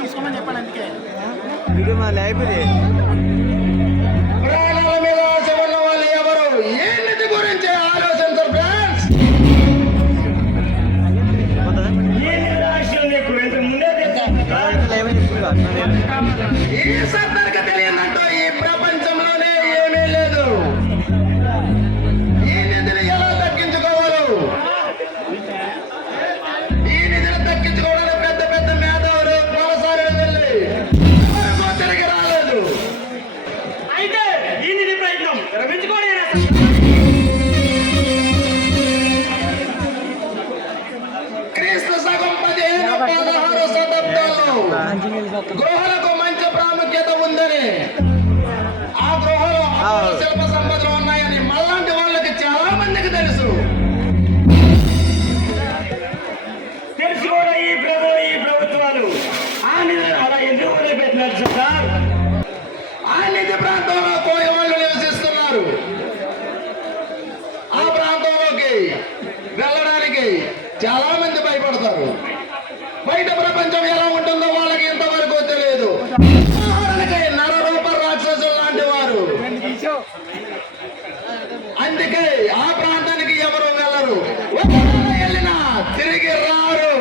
తీసుకోమని చెప్పాను అందుకే ఇది మా లైబ్రరీ తెలియదంటూ ఈ ప్రపంచంలోనే ఏమీ లేదు. ఈ నిధిని ఎలా దక్కించుకోవాలో, ఈ నిధిని దక్కించుకోవడానికి పెద్ద పెద్ద మేధావులు కొనసాగి వెళ్ళి తిరిగి రాలేదు. అయితే ఈ నిధి ప్రయత్నం విరమించుకోవడం క్రీస్తు సగం 15-16 శతాబ్దాల్లో గృహాలకు మంచి ప్రాముఖ్యత ఉందని, ఆ గృహాలు శిల్ప సంపదలు ఉన్నాయని మళ్ళంటి వాళ్ళకి చాలా మందికి తెలుసు. తెలిసి కూడా ఈ ప్రభుత్వాలు ఆ నిధి అలా ఎందుకు పెట్టినారు సార్? ఆ నిధి ప్రాంతంలో కోయి వాళ్ళు నివసిస్తున్నారు. ఆ ప్రాంతంలోకి వెళ్ళడానికి చాలా మంది భయపడతారు. బయట ప్రపంచం ఎలా ఉంటుందో వాళ్ళకి ఇంతవరకు తెలియదు. ఉదాహరణకి నరరూప రాక్షసులు లాంటి వారు. అందుకే ఆ ప్రాంతానికి ఎవరు వెళ్ళరు. ఒకవేళ వెళ్ళినా తిరిగి రారు.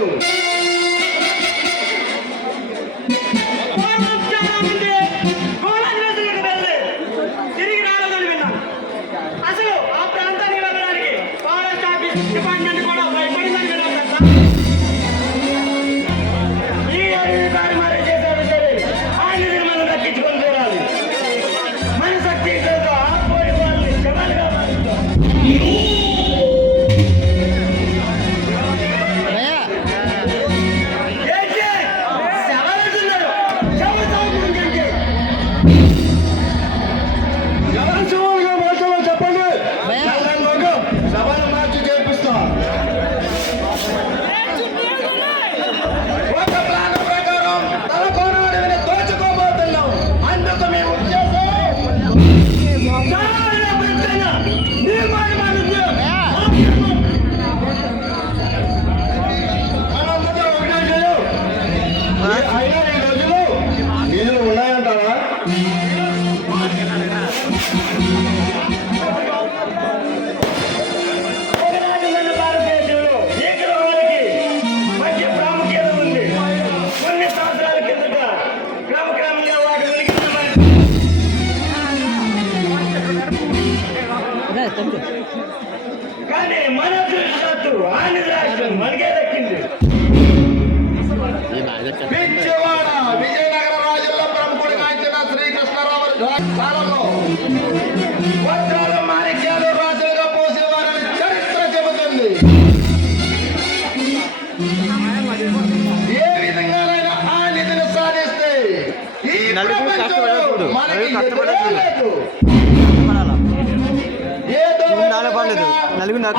తిరిగి రాలేదని విన్నాను. అసలు ఆ ప్రాంతానికి వెళ్ళడానికి ఫారెస్ట్ ఆఫీస్ డిపార్ట్మెంట్ కూడా భయపడిందని విన్నాను. ఈ అధికారి మరి చేశారు సరే, ఆ నిధిని మనం దక్కించుకొని తీరాలి. మన శక్తి ఆపోయి వాళ్ళని శవాలుగా మారుస్తాం. చెప్పండి, సభను మార్చి చేపిస్తా. ఒక ప్లాన్ ప్రకారం తలకోనాడిని దోచుకోబోతున్నాం. అందుకు మేము ఉద్దేశం అయినా ఈ రోజులు నిధులు ఉన్నాయంటావా? మన భారతదేశంలో ఈ గ్రహాలకి మంచి ప్రాముఖ్యత ఉంది. కొన్ని సంవత్సరాల కిందట క్రమక్రమంగా వాటి ఉనికి కానీ మన దృష్టి ఆ నిధి రాష్ట్రం మనకే దక్కింది. విజయవాడ విజయనగర రాజుల్లో ప్రముఖుడి కాంచిన శ్రీకృష్ణరావు కాలంలో వజ్రాలు మాణిక్యాలు రాజులుగా పోసేవారని చరిత్ర చెబుతుంది. ఏ విధంగానైనా ఆ నిధిని సాధిస్తే ఈ ప్రపంచంలో మనకి ఎదురే లేదు. ఏదో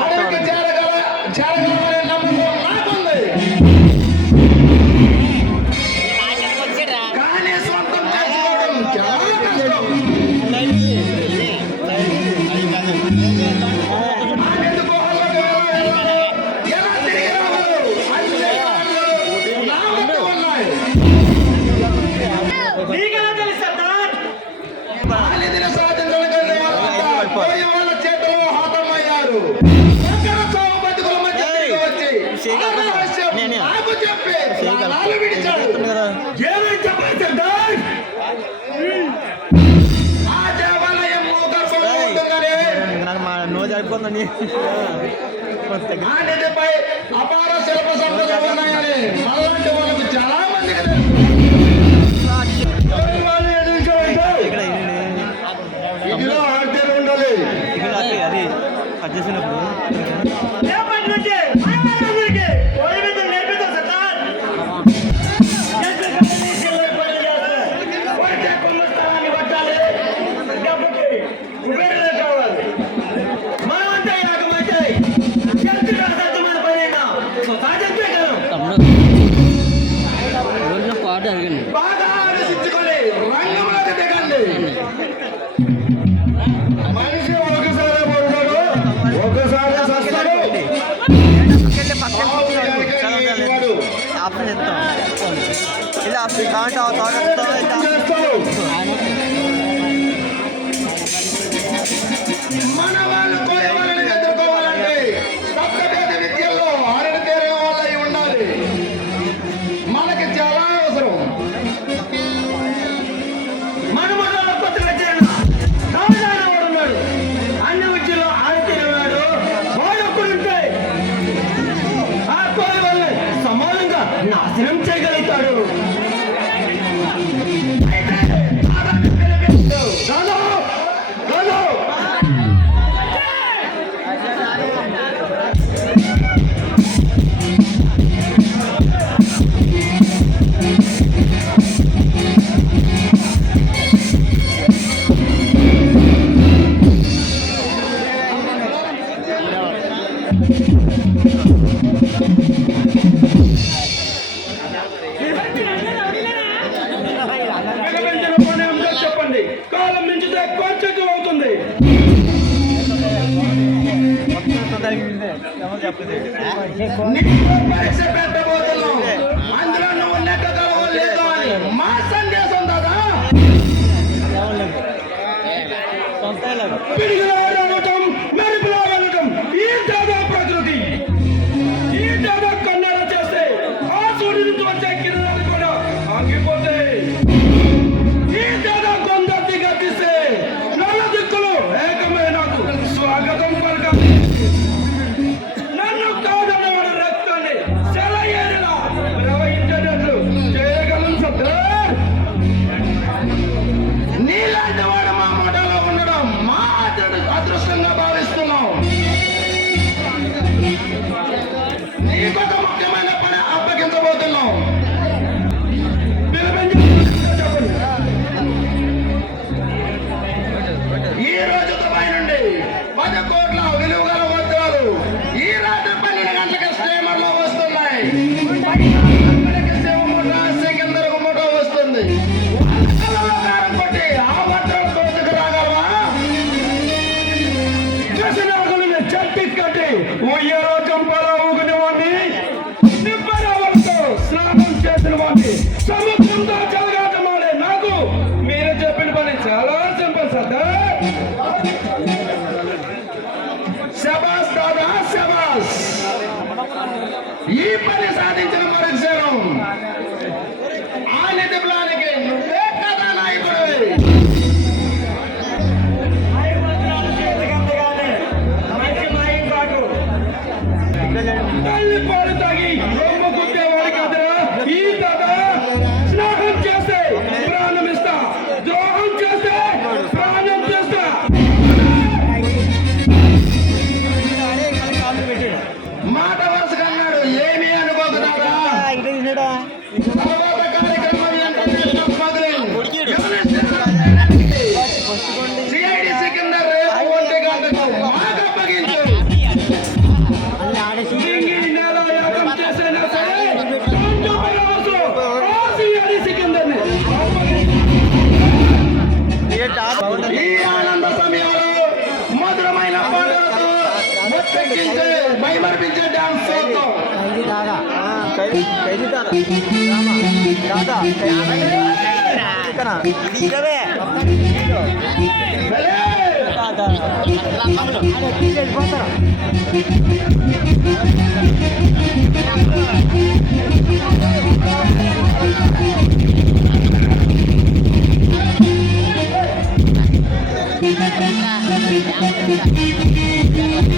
అక్కడికి చేరగలమనే నమ్మకం నాకుంది. కానీ సొంతం చేసుకోవడం చాలా కష్టం. ఆనంద గుహల్లోకి వెళ్ళాలి. ఎలా తిరిగి రావాలి? అన్ని మార్గాలు నా వద్ద ఉన్నాయి. నీకెలా తెలుసు సార్? ఆ నిధిని సాధించడానికి పోయి వాళ్ళ చేతిలో హతమయ్యారు. ఒకరి చావు బతుకుల మధ్య తిరిగి వచ్చి ఆ రహస్యం నాకు చెప్పి ప్రాణాలు విడిచాడు. ఏమని చెప్పాలి సార్? ఆ దేవాలయం భూగర్భంలో ఉంటుందని, నోజ్ అయిపోతుందని ఆ నిధిపై అపార శిల్ప సంపదలు ఉన్నాయని అలాంటి వాళ్ళకు చాలా మందికి తెలుసు. వాళ్ళు ఎదుర్కోవాలంటే ఇదిలో ఆర్డర్ ఉండాలి. అది కట్ చేసినప్పుడు రేపటి నుంచి అందరికీ కోడి మీద నేర్పిద్దాం సార్. కొడితే కుంభస్థానాన్ని కొట్టాలి. డబ్బుకి ఉపయోగం కావాలి. మనమంతా ఏకమైతే మన పని సాధించగలం. తమ్ముడు చెప్పదు నీకు పరీక్ష పెట్టబోతున్నావు, అందులో నువ్వు నెగ్గగలవో లేదో అని మా సందేశం దాదా. పిడికిలా వెళ్ళటం, మెరుపులా వెళ్ళటం, ఈ దాదా ప్రకృతి. ఈ దాదా కన్నడ చేస్తే ఆ సూర్యుడి నుంచి వచ్చే కిరణాలు కూడా ఆగిపోతాయి. ఈ దాదా కొందరి గతిస్తే నల్ల దిక్కులు ఏకమే నాకు స్వాగతం పలకాలి. నన్ను కాదన్నవాడు రక్తాన్ని సెలయేరులా ప్రవహించేటట్లు చేయగలను సత్తా. నీలాంటి వాడు మా మఠంలో ఉండడం మా అదృష్టంగా భావిస్తున్నాం. నీకొక ముఖ్యమైన పని అప్పగించబోతున్నాం. ఈ రోజు దుబాయ్ నుండి 10 కోట్ల విలువ గల వజ్రాలు ఈ రాత్రి 12 గంటలకు స్టీమర్ లో వస్తున్నాయి. అక్కడికి శివముఠ, సికిందర్కు ముఠ వస్తుంది. కళ్ళలో కొట్టి ఆ వజ్రాలు దోచుకు రాగలవా? వ్యసనాగులను చట్టి కట్టి ఉయ్యాలో కంపలా ఊగిన వాడిని, నిబ్బరాలతో స్నానం చేసిన వాడిని, సముద్రంతో చెలగాటమాడే నాకు మీరు చెప్పిన పని చాలా సింపుల్ సర్దార్. శబాస్ దాదా, శబాస్. ఈ పని సాధించిన మరుక్షణం ఆ నిధి ప్లానికి నువ్వే కథానాయకుడివి. తల్లి పాలు తాగి రొమ్మ కుట్టేవాడి కదరా ఈ దాదా. స్నేహం చేస్తే ప్రాణం ఇస్తా, ద్రోహం చేస్తే ప్రాణం చేస్తా. మాట వరుసగా అన్నాడు, ఏమీ అనుకోకు దాదా. తర్వాత కార్యక్రమం ఇంటర్నేషనల్ స్మగ్లింగ్. సిఐడి సికిందర్ రేపు 1 గంటకు మాకు అప్పగించు. సింగి నెల యాగం చేసైనా సరే సొంత పరాసు ఆసియాని సికిందర్ని ఈ ఆనంద సమయంలో మధురమైన పాటలతో మొత్తెక్కించే మైమర్పించే డాన్స్ చూద్దాం. Thank you.